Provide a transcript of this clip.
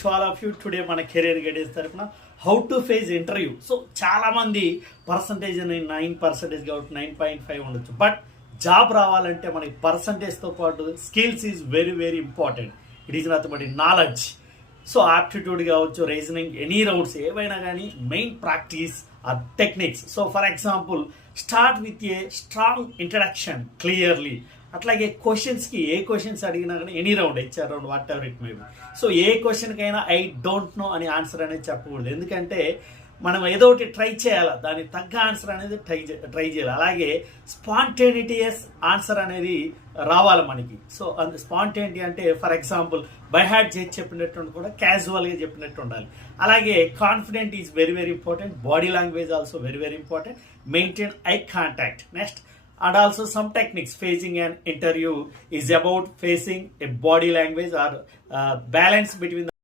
To all of you today మన career guidance తరఫున how to face interview. So చాలా మంది పర్సంటేజ్ 9% కాబట్టి 9.5 ఉండొచ్చు. బట్ జాబ్ రావాలంటే మనకి పర్సంటేజ్తో పాటు skills is very very important. It is nothing but knowledge. So aptitude కావచ్చు, రీజనింగ్, ఎనీ రౌండ్స్ ఏవైనా కానీ main practice or techniques. So for example start with a strong introduction clearly. అట్లాగే క్వశ్చన్స్కి ఏ క్వశ్చన్స్ అడిగినా కానీ any round HR round whatever it may be. So ఏ క్వశ్చన్కైనా ఐ డోంట్ నో అని ఆన్సర్ అనేది చెప్పకూడదు. ఎందుకంటే మనం ఏదో ఒకటి ట్రై చేయాలి, దానికి తగ్గ ఆన్సర్ అనేది ట్రై చేయాలి. అలాగే స్పాంటేనిటీయస్ ఆన్సర్ అనేది రావాలి మనకి. సో స్పాంటేనిటీ అంటే ఫర్ ఎగ్జాంపుల్ బై హార్ట్ చేసి చెప్పినట్టు కూడా క్యాజువల్గా చెప్పినట్టు ఉండాలి. అలాగే confident is very very important. Body language also very very important. Maintain eye contact. Next, and also some techniques. Facing an interview is about facing a body language or balance between the